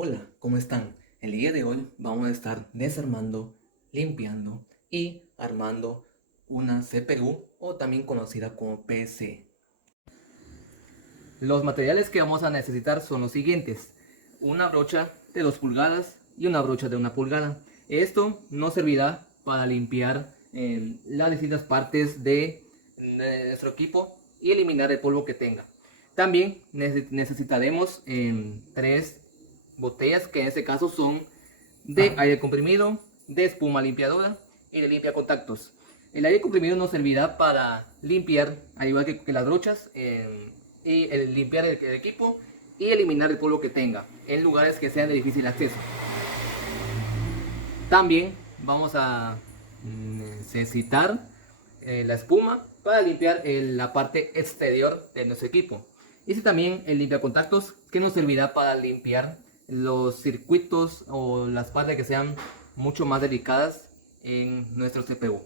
Hola, ¿cómo están? El día de hoy vamos a estar desarmando, limpiando y armando una CPU o también conocida como PC. Los materiales que vamos a necesitar son los siguientes: una brocha de 2 pulgadas y una brocha de 1 pulgada. Esto nos servirá para limpiar las distintas partes de nuestro equipo y eliminar el polvo que tenga. También necesitaremos 3 botellas, que en este caso son de aire comprimido, de espuma limpiadora y de limpia contactos. El aire comprimido nos servirá para limpiar, al igual que las brochas, y limpiar el equipo y eliminar el polvo que tenga en lugares que sean de difícil acceso. También vamos a necesitar la espuma para limpiar la parte exterior de nuestro equipo. Y también el limpiacontactos, que nos servirá para limpiar los circuitos o las partes que sean mucho más delicadas en nuestro CPU.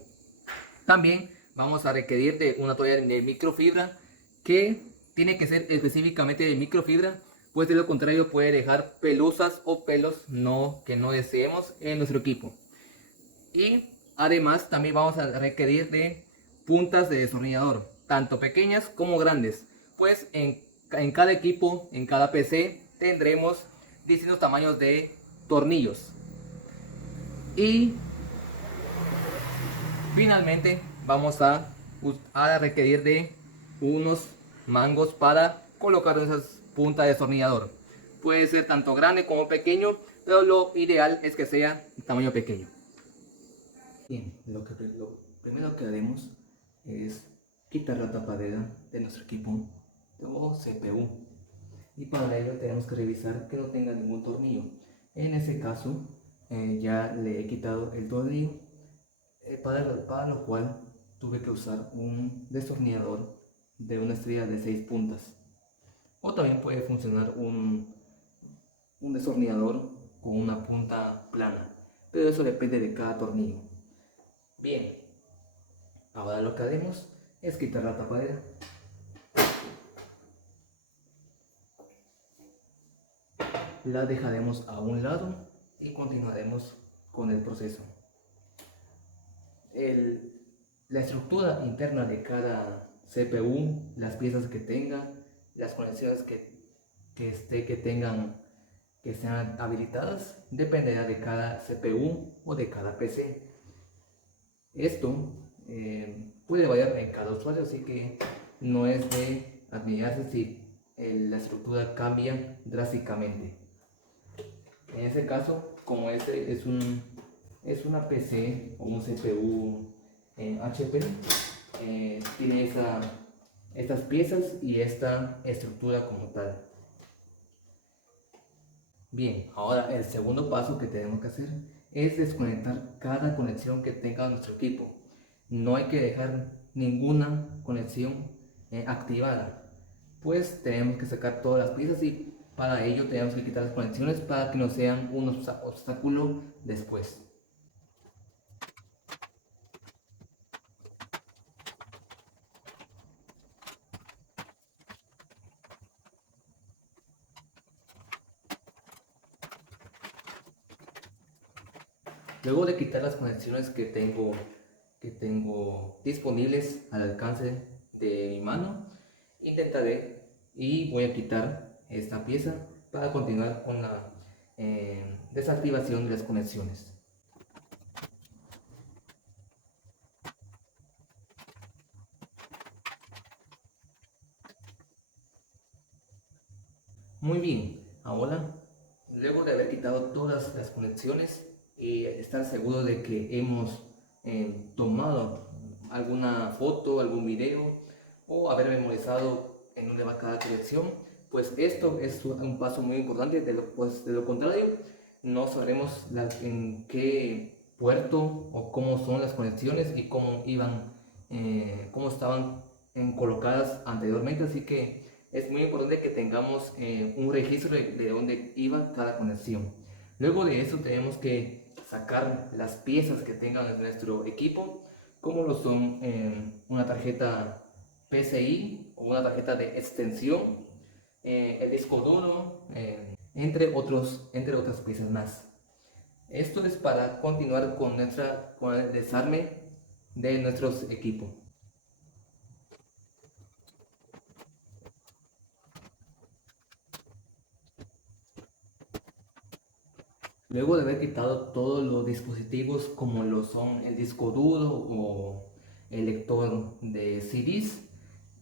También vamos a requerir de una toalla de microfibra, que tiene que ser específicamente de microfibra, pues de lo contrario puede dejar pelusas o pelos que no deseemos en nuestro equipo. Y además también vamos a requerir de puntas de destornillador, tanto pequeñas como grandes, pues en cada equipo, en cada PC, tendremos distintos tamaños de tornillos. Y finalmente vamos a requerir de unos mangos para colocar esas puntas de destornillador. Puede ser tanto grande como pequeño, pero lo ideal es que sea tamaño pequeño. Bien, lo primero que haremos es quitar la tapadera de nuestro equipo o CPU. Y para ello tenemos que revisar que no tenga ningún tornillo. En ese caso, ya le he quitado el tornillo, para lo cual tuve que usar un destornillador de una estrella de 6 puntas. O también puede funcionar un destornillador con una punta plana, pero eso depende de cada tornillo. Bien, ahora lo que haremos es quitar la tapadera. La dejaremos a un lado y continuaremos con el proceso. La estructura interna de cada CPU, las piezas que tenga, las conexiones que sean habilitadas, dependerá de cada CPU o de cada PC. Esto puede variar en cada usuario, así que no es de admirarse si la estructura cambia drásticamente. En ese caso, como este es una PC o un CPU en HP, tiene estas piezas y esta estructura como tal. Bien, ahora el segundo paso que tenemos que hacer es desconectar cada conexión que tenga nuestro equipo. No hay que dejar ninguna conexión activada, pues tenemos que sacar todas las piezas, y para ello tenemos que quitar las conexiones para que no sean un obstáculo después. Luego de quitar las conexiones que tengo disponibles al alcance de mi mano, intentaré y voy a quitar esta pieza para continuar con la desactivación de las conexiones. Muy bien, ahora, luego de haber quitado todas las conexiones y estar seguro de que hemos tomado alguna foto, algún video, o haber memorizado en dónde va cada conexión, pues esto es un paso muy importante. De lo contrario, no sabremos en qué puerto o cómo son las conexiones y cómo estaban colocadas anteriormente, así que es muy importante que tengamos un registro de dónde iba cada conexión. Luego de eso tenemos que sacar las piezas que tengan nuestro equipo, como lo son una tarjeta PCI o una tarjeta de extensión, el disco duro, entre otras piezas más. Esto es para continuar con el desarme de nuestros equipos. Luego de haber quitado todos los dispositivos como lo son el disco duro o el lector de CDs,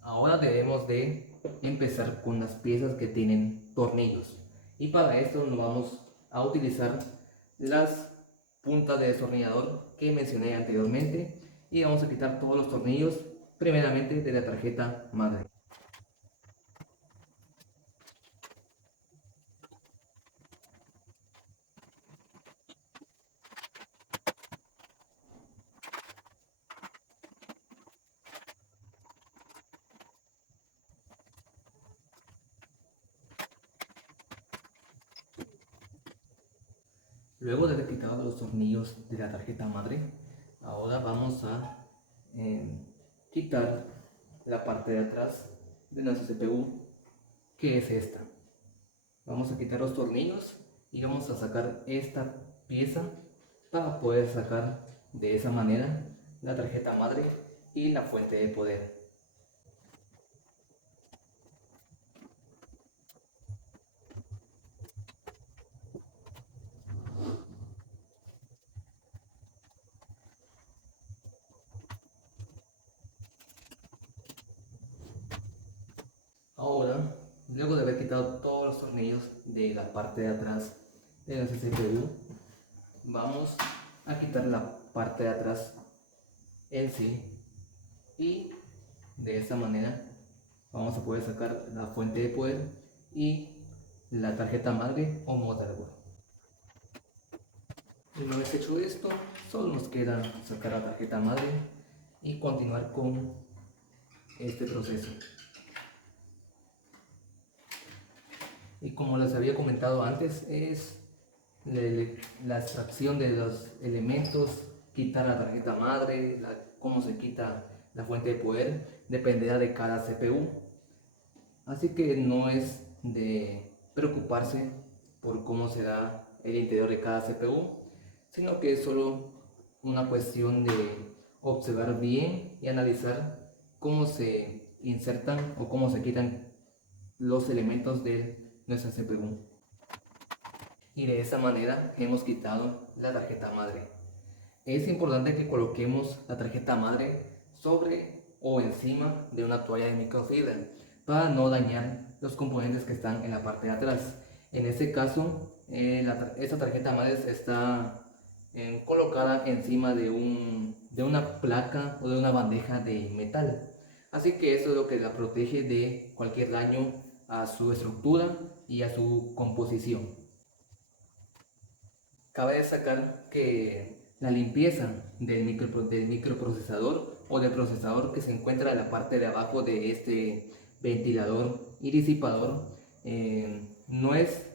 ahora debemos de empezar con las piezas que tienen tornillos. Y para esto nos vamos a utilizar las puntas de destornillador que mencioné anteriormente y vamos a quitar todos los tornillos primeramente de la tarjeta madre. Luego de haber quitado los tornillos de la tarjeta madre, ahora vamos a quitar la parte de atrás de nuestra CPU, que es esta. Vamos a quitar los tornillos y vamos a sacar esta pieza para poder sacar de esa manera la tarjeta madre y la fuente de poder. Ahora, luego de haber quitado todos los tornillos de la parte de atrás de nuestra CPU, vamos a quitar la parte de atrás en sí y de esta manera vamos a poder sacar la fuente de poder y la tarjeta madre o motherboard. Una vez hecho esto, solo nos queda sacar la tarjeta madre y continuar con este proceso. Y como les había comentado antes, es la extracción de los elementos, quitar la tarjeta madre, cómo se quita la fuente de poder, dependerá de cada CPU. Así que no es de preocuparse por cómo será el interior de cada CPU, sino que es solo una cuestión de observar bien y analizar cómo se insertan o cómo se quitan los elementos de nuestra CPU. Y de esa manera hemos quitado la tarjeta madre. Es importante que coloquemos la tarjeta madre sobre o encima de una toalla de microfibra para no dañar los componentes que están en la parte de atrás. En este caso, esta tarjeta madre está colocada encima de una placa o de una bandeja de metal. Así que eso es lo que la protege de cualquier daño a su estructura y a su composición. Cabe destacar que la limpieza del microprocesador o del procesador que se encuentra en la parte de abajo de este ventilador y disipador no es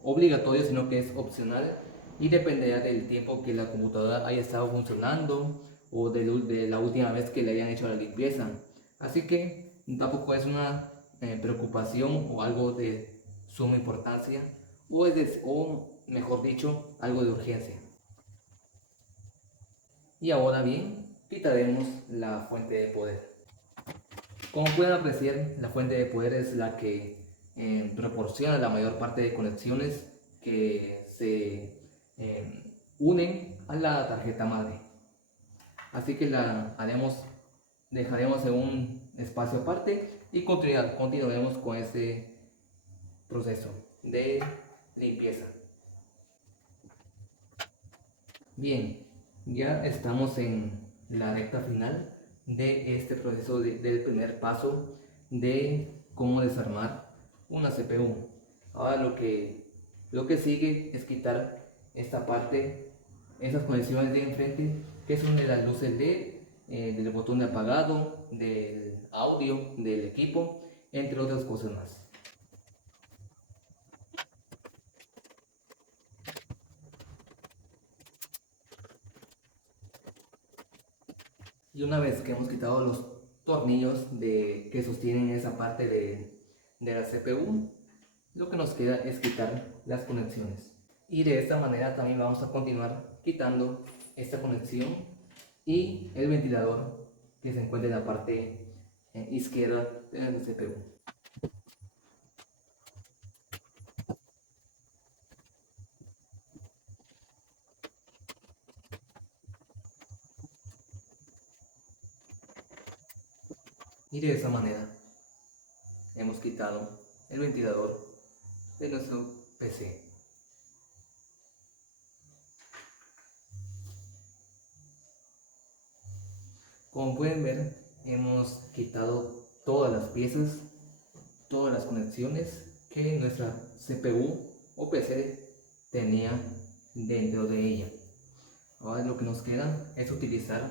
obligatorio, sino que es opcional y dependerá del tiempo que la computadora haya estado funcionando o de la última vez que le hayan hecho la limpieza. Así que tampoco es una preocupación o algo de suma importancia o mejor dicho, algo de urgencia. Y ahora bien, quitaremos la fuente de poder. Como pueden apreciar, la fuente de poder es la que proporciona la mayor parte de conexiones que se unen a la tarjeta madre. Así que dejaremos en un espacio aparte y continuaremos con este proceso de limpieza. Bien, ya estamos en la recta final de este proceso del primer paso de cómo desarmar una CPU. Ahora lo que sigue es quitar esta parte, esas conexiones de enfrente que son de las luces LED, del botón de apagado, del audio del equipo, entre otras cosas más. Y una vez que hemos quitado los tornillos que sostienen esa parte de la CPU, lo que nos queda es quitar las conexiones. Y de esta manera también vamos a continuar quitando esta conexión y el ventilador que se encuentra en la parte izquierda de la CPU. Y de esa manera hemos quitado el ventilador de nuestro PC. Como pueden ver, hemos quitado todas las piezas, todas las conexiones que nuestra CPU o PC tenía dentro de ella. Ahora lo que nos queda es utilizar,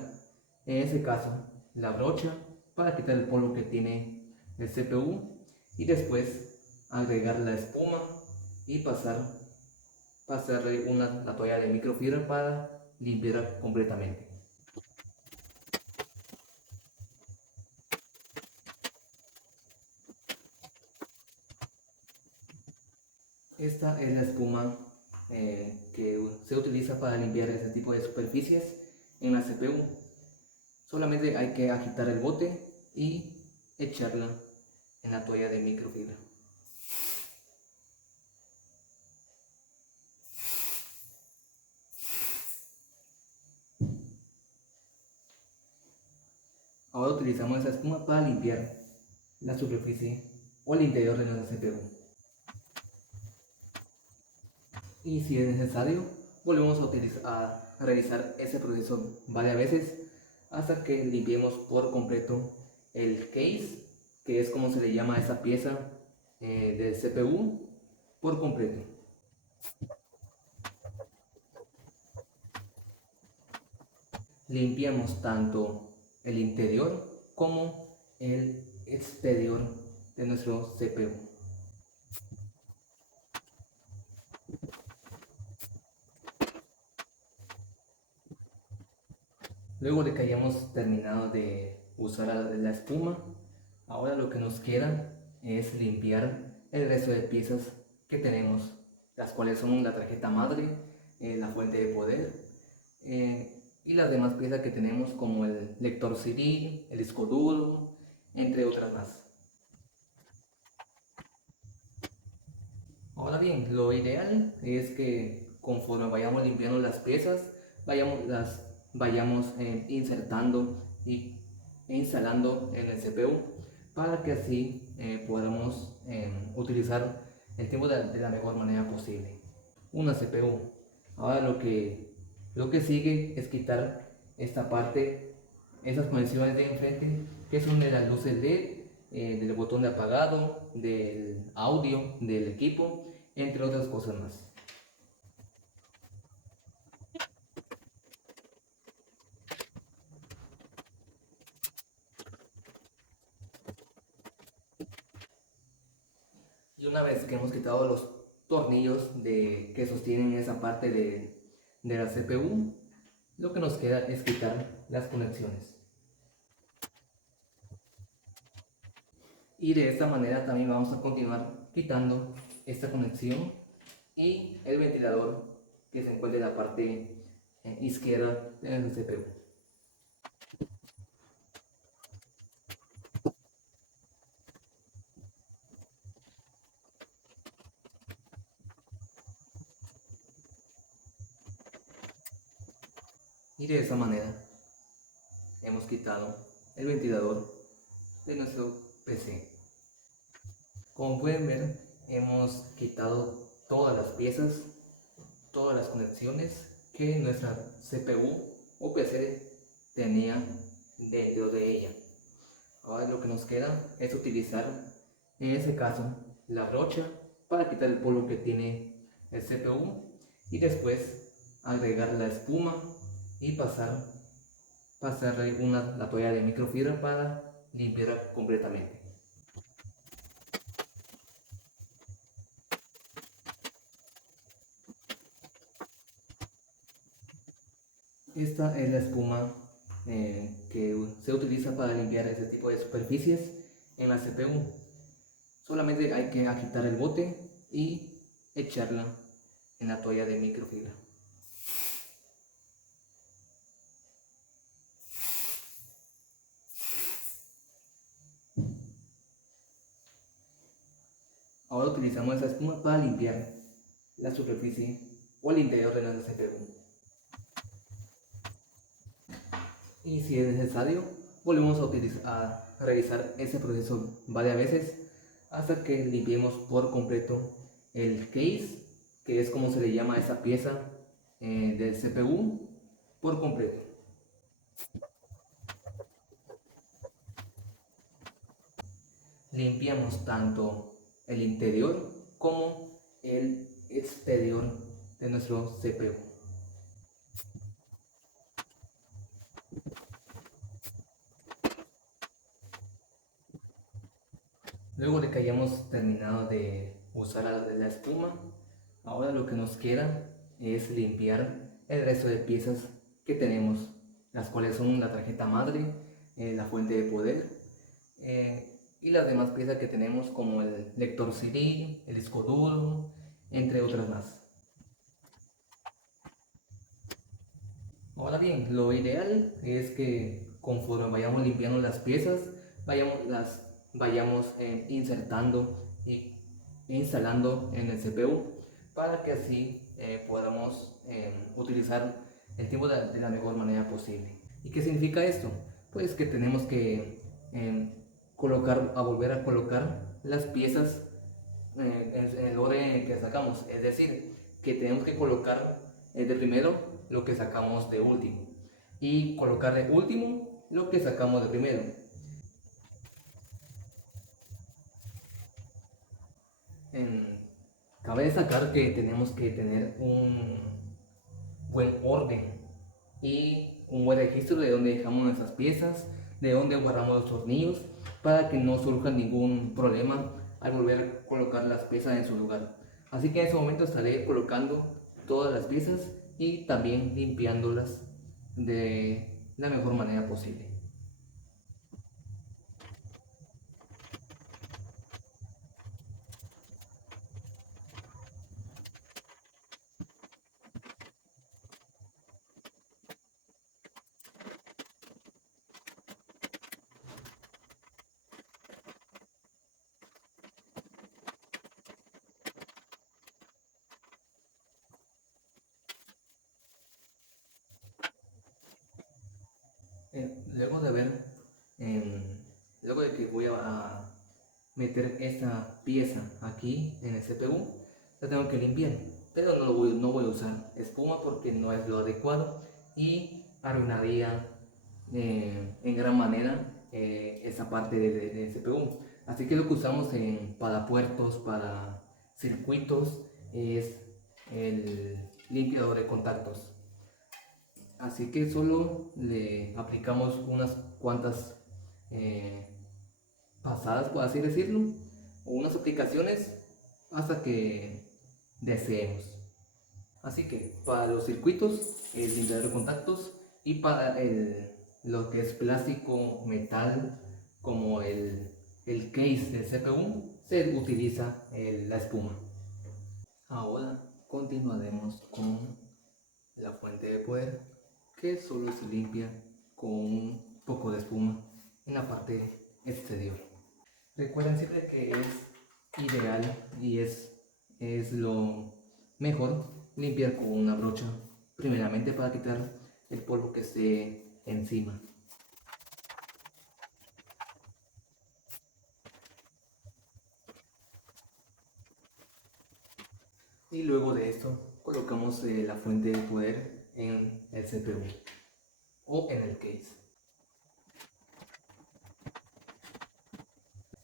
en ese caso, la brocha para quitar el polvo que tiene el CPU y después agregar la espuma y pasarle la toalla de microfibra para limpiar completamente. Esta es la espuma que se utiliza para limpiar este tipo de superficies en la CPU. Solamente hay que agitar el bote y echarla en la toalla de microfibra. Ahora utilizamos esa espuma para limpiar la superficie o el interior de nuestra CPU. Y si es necesario, volvemos a realizar ese proceso varias veces hasta que limpiemos por completo el case, que es como se le llama a esa pieza del CPU, por completo. Limpiamos tanto el interior como el exterior de nuestro CPU. Luego de que hayamos terminado de usar la espuma, ahora lo que nos queda es limpiar el resto de piezas que tenemos, las cuales son la tarjeta madre, la fuente de poder y las demás piezas que tenemos como el lector CD, el disco duro, entre otras más. Ahora bien, lo ideal es que conforme vayamos limpiando las piezas, vayamos insertando e instalando en el CPU para que así podamos utilizar el tiempo de la mejor manera posible. Una CPU. Ahora lo que sigue es quitar esta parte, esas conexiones de enfrente que son de las luces LED, del botón de apagado, del audio del equipo, entre otras cosas más. Y una vez que hemos quitado los tornillos que sostienen esa parte de la CPU, lo que nos queda es quitar las conexiones. Y de esta manera también vamos a continuar quitando esta conexión y el ventilador que se encuentra en la parte izquierda de la CPU. Y de esa manera hemos quitado el ventilador de nuestro PC. Como pueden ver, hemos quitado todas las piezas, todas las conexiones que nuestra CPU o PC tenía dentro de ella. Ahora lo que nos queda es utilizar, en ese caso, la brocha para quitar el polvo que tiene el CPU y después agregar la espuma y pasarle la toalla de microfibra para limpiar completamente. Esta es la espuma que se utiliza para limpiar este tipo de superficies en la CPU. Solamente hay que agitar el bote y echarla en la toalla de microfibra. Ahora utilizamos esa espuma para limpiar la superficie o el interior de nuestra CPU. Y si es necesario, volvemos a realizar ese proceso varias veces hasta que limpiemos por completo el case, que es como se le llama a esa pieza del CPU, por completo. Limpiamos tanto el interior como el exterior de nuestro CPU. Luego de que hayamos terminado de usar la espuma, ahora lo que nos queda es limpiar el resto de piezas que tenemos, las cuales son la tarjeta madre, la fuente de poder y las demás piezas que tenemos como el lector CD, el disco duro, entre otras más. Ahora bien, lo ideal es que conforme vayamos limpiando las piezas, vayamos insertando y instalando en el CPU para que así podamos utilizar el tiempo de la mejor manera posible. ¿Y qué significa esto? Pues que tenemos que volver a colocar las piezas en el orden que sacamos, es decir, que tenemos que colocar de primero lo que sacamos de último y colocar de último lo que sacamos de primero. Cabe destacar que tenemos que tener un buen orden y un buen registro de dónde dejamos nuestras piezas, de dónde guardamos los tornillos, para que no surja ningún problema al volver a colocar las piezas en su lugar. Así que en ese momento estaré colocando todas las piezas y también limpiándolas de la mejor manera posible. Luego de ver, luego de que voy a meter esta pieza aquí en el CPU, la tengo que limpiar, pero no voy a usar espuma porque no es lo adecuado y arruinaría en gran manera esa parte del CPU. Así que lo que usamos para puertos, para circuitos, es el limpiador de contactos. Así que solo le aplicamos unas cuantas eh, pasadas, por así decirlo, o unas aplicaciones hasta que deseemos. Así que para los circuitos, el limpiador de contactos, y para lo que es plástico, metal, como el case del CPU, se utiliza la espuma. Ahora continuaremos con la fuente de poder, que solo se limpia con un poco de espuma en la parte exterior. Recuerden siempre que es ideal y es lo mejor limpiar con una brocha, primeramente para quitar el polvo que esté encima. Y luego de esto colocamos la fuente de poder en el CPU o en el case.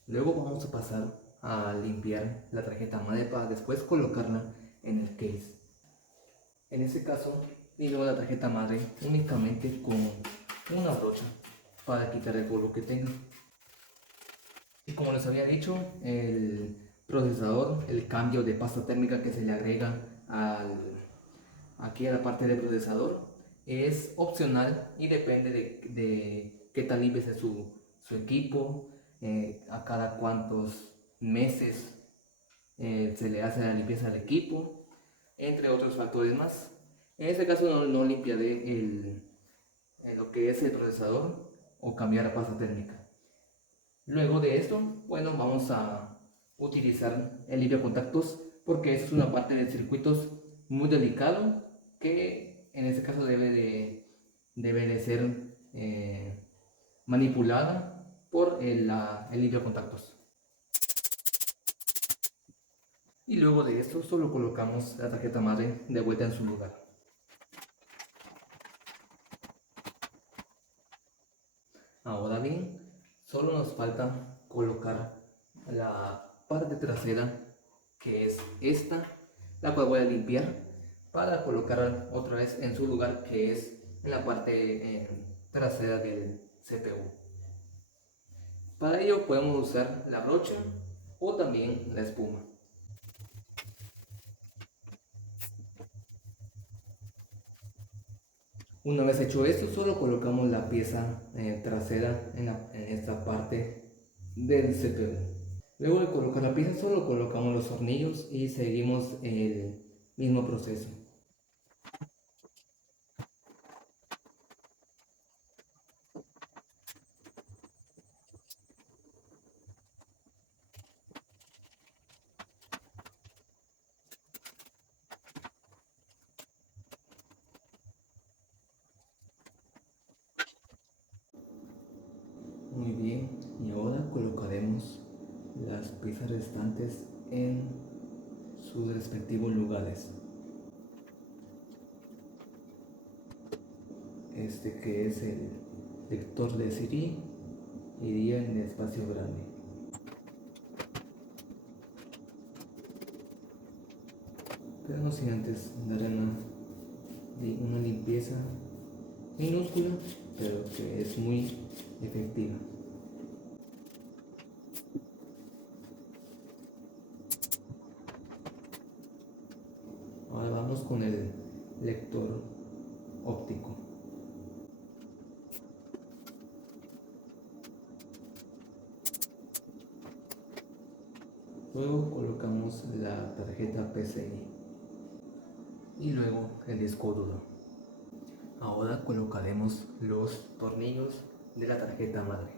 Luego vamos a pasar a limpiar la tarjeta madre para después colocarla en el case. En este caso, limpio la tarjeta madre únicamente con una brocha para quitar el polvo que tenga. Y como les había dicho, el procesador, el cambio de pasta térmica que se le agrega aquí a la parte del procesador es opcional y depende de qué tan limpio es su equipo, a cada cuántos meses se le hace la limpieza del equipo, entre otros factores más. En este caso no limpiaré lo que es el procesador o cambiar la pasta térmica. Luego de esto, bueno, vamos a utilizar el limpiacontactos porque es una parte de circuitos muy delicado que en este caso debe de ser manipulada por el limpiacontactos. Y luego de esto solo colocamos la tarjeta madre de vuelta en su lugar. Ahora bien, solo nos falta colocar la parte trasera, que es esta, la cual voy a limpiar para colocarla otra vez en su lugar, que es en la parte trasera del CPU. Para ello podemos usar la brocha o también la espuma. Una vez hecho esto, solo colocamos la pieza trasera en esta parte del CPU. Luego de colocar la pieza, solo colocamos los tornillos y seguimos el mismo proceso. Muy bien, y ahora colocaremos las piezas restantes en sus respectivos lugares. Este que es el lector de CD iría en el espacio grande. Pero no sin antes dar una limpieza minúscula, pero que es muy efectiva. Ahora vamos con el lector óptico. Luego colocamos la tarjeta PCI y luego el disco duro. Ahora colocaremos los tornillos de la tarjeta madre.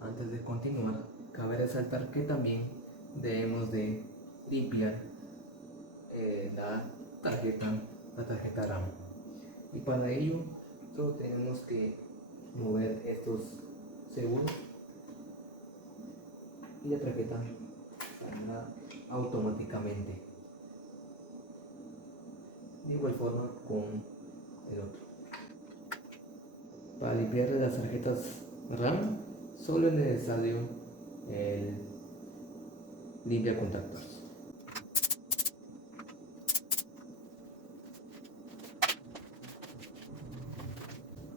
Antes de continuar, cabe resaltar que también debemos de limpiar la tarjeta RAM. Y para ello, solo tenemos que mover estos seguros y la tarjeta saldrá automáticamente. De igual forma con el otro. Para limpiar las tarjetas RAM, solo es necesario el limpiacontactos.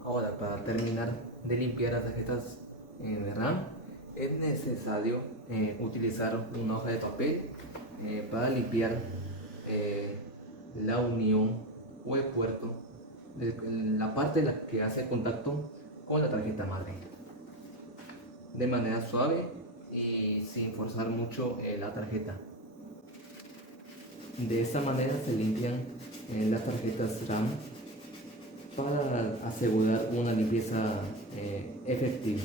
Ahora, para terminar de limpiar las tarjetas de RAM, es necesario utilizar una hoja de papel para limpiar la unión o el puerto, la parte la que hace contacto con la tarjeta madre, de manera suave y sin forzar mucho la tarjeta. De esta manera se limpian las tarjetas RAM para asegurar una limpieza efectiva.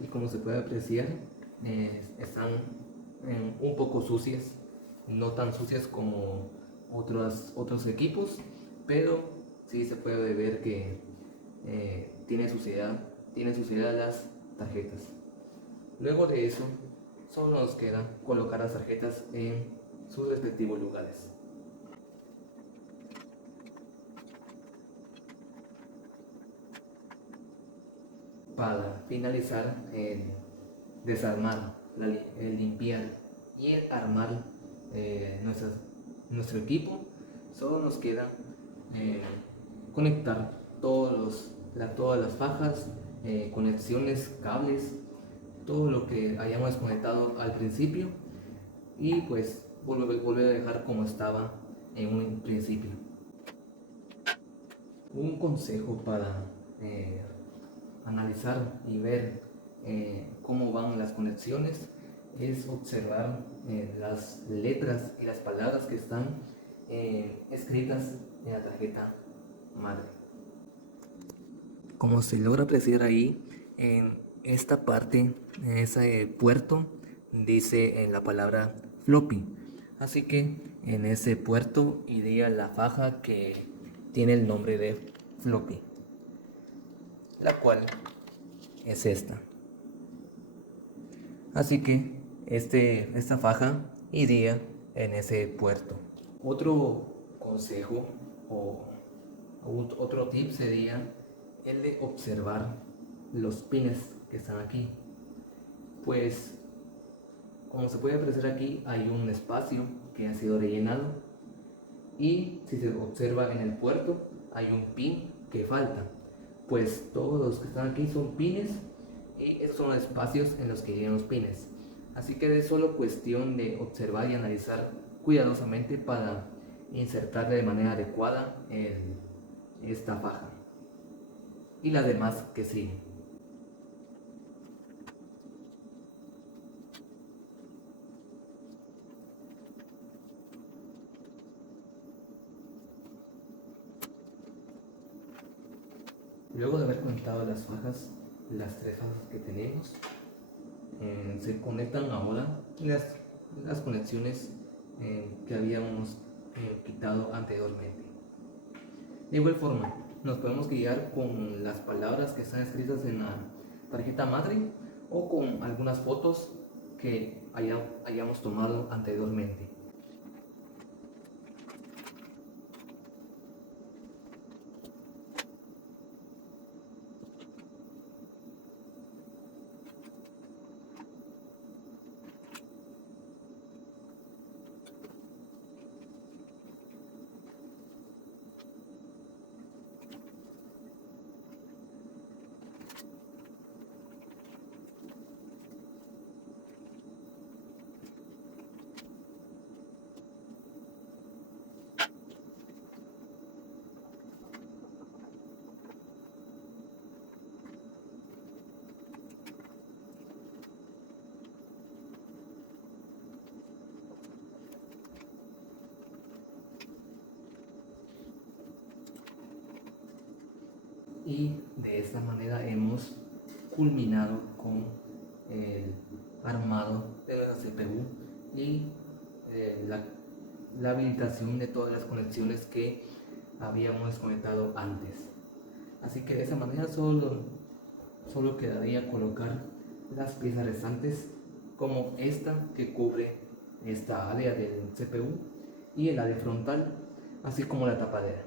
Y como se puede apreciar, están un poco sucias, no tan sucias como otros equipos, pero sí se puede ver que tiene suciedad las tarjetas. Luego de eso, solo nos queda colocar las tarjetas en sus respectivos lugares. Para finalizar, desarmar, el limpiar y el armar nuestro equipo, solo nos queda conectar todos los todas las fajas, conexiones, cables, todo lo que hayamos desconectado al principio y pues volver a dejar como estaba en un principio. Un consejo para analizar y ver cómo van las conexiones es observar las letras y las palabras que están escritas en la tarjeta madre. Como se logra apreciar ahí, en esta parte, en ese puerto, dice en la palabra floppy. Así que en ese puerto iría la faja que tiene el nombre de floppy, la cual es esta. Así que esta faja iría en ese puerto. Otro consejo o otro tip sería el de observar los pines que están aquí. Pues como se puede apreciar aquí, hay un espacio que ha sido rellenado y si se observa en el puerto hay un pin que falta. Pues todos los que están aquí son pines y esos son los espacios en los que irían los pines. Así que es solo cuestión de observar y analizar cuidadosamente para insertarle de manera adecuada esta faja y las demás que siguen. Luego de haber conectado las fajas, las tres fajas que tenemos, se conectan ahora las conexiones que habíamos quitado anteriormente. De igual forma, nos podemos guiar con las palabras que están escritas en la tarjeta madre o con algunas fotos que hayamos tomado anteriormente. Y de esta manera hemos culminado con el armado de la CPU y la habilitación de todas las conexiones que habíamos desconectado antes. Así que de esa manera solo quedaría colocar las piezas restantes como esta que cubre esta área del CPU y el área frontal, así como la tapadera.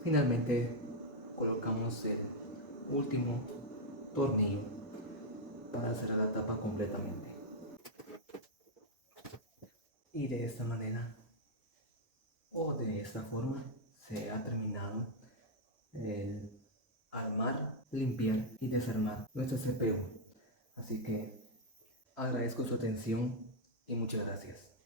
Finalmente colocamos el último tornillo para cerrar la tapa completamente. Y de esta manera o de esta forma se ha terminado el armar, limpiar y desarmar nuestra CPU. Así que agradezco su atención y muchas gracias.